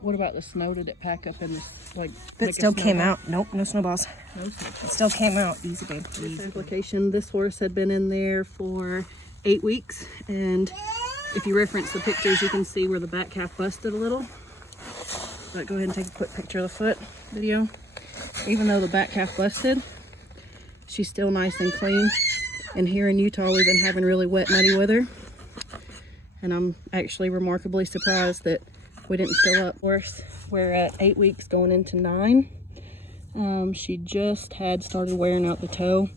What about the snow? Did it pack up in this, like? It still came out. Nope, no snowballs. No snowballs. It still came out. Easy, babe. This application, this horse had been in there for 8 weeks, and if you reference the pictures, you can see where the back calf busted a little. But go ahead and take a quick picture of the foot video. Even though the back calf busted, she's still nice and clean. And here in Utah, we've been having really wet, muddy weather. And I'm actually remarkably surprised that we didn't fill up worse. We're at 8 weeks going into 9. She just had started wearing out the toe.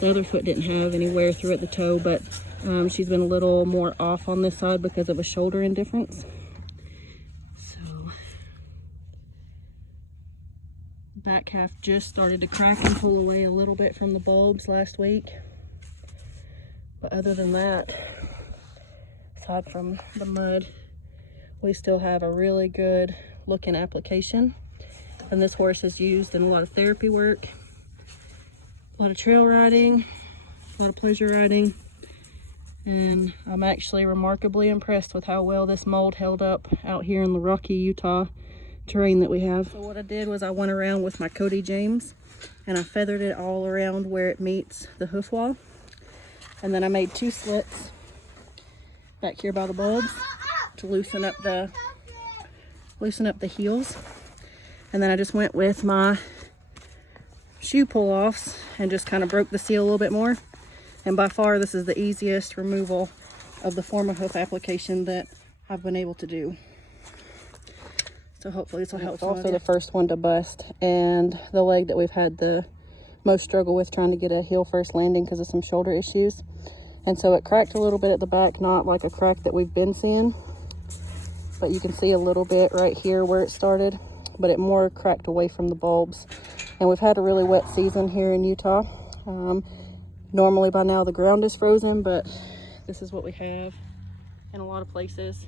The other foot didn't have any wear through at the toe, but she's been a little more off on this side because of a shoulder indifference. So, back half just started to crack and pull away a little bit from the bulbs last week. But other than that, aside from the mud, we still have a really good looking application. And this horse is used in a lot of therapy work, a lot of trail riding, a lot of pleasure riding. And I'm actually remarkably impressed with how well this mold held up out here in the rocky Utah terrain that we have. So what I did was I went around with my Cody James and I feathered it all around where it meets the hoof wall. And then I made 2 slits back here by the bulbs to loosen up the heels. And then I just went with my shoe pull-offs and just kind of broke the seal a little bit more. And by far, this is the easiest removal of the FormaHoof application that I've been able to do. So hopefully this will help. It's also the first one to bust, and the leg that we've had the most struggle with trying to get a heel first landing because of some shoulder issues. And so it cracked a little bit at the back, not like a crack that we've been seeing, but you can see a little bit right here where it started, but it more cracked away from the bulbs. And we've had a really wet season here in Utah. Normally by now the ground is frozen, but this is what we have in a lot of places.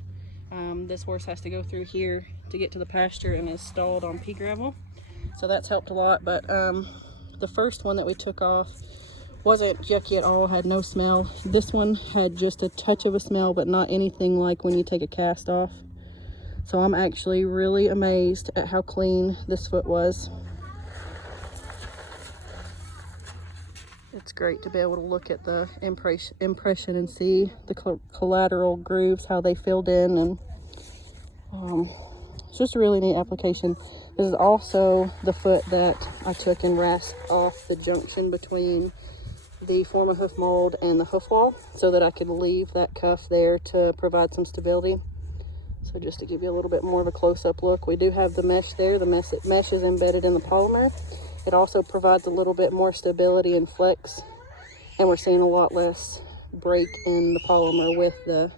This horse has to go through here to get to the pasture and is stalled on pea gravel, so that's helped a lot. But the first one that we took off wasn't yucky at all, had no smell. This one had just a touch of a smell, but not anything like when you take a cast off. So I'm actually really amazed at how clean this foot was. It's great to be able to look at the impression and see the collateral grooves, how they filled in, and it's just a really neat application. This is also the foot that I took and rasped off the junction between the FormaHoof mold and the hoof wall so that I could leave that cuff there to provide some stability. So just to give you a little bit more of a close-up look, we do have the mesh there. The mesh is embedded in the polymer. It also provides a little bit more stability and flex, and we're seeing a lot less break in the polymer with the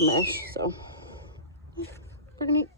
mesh. So pretty neat.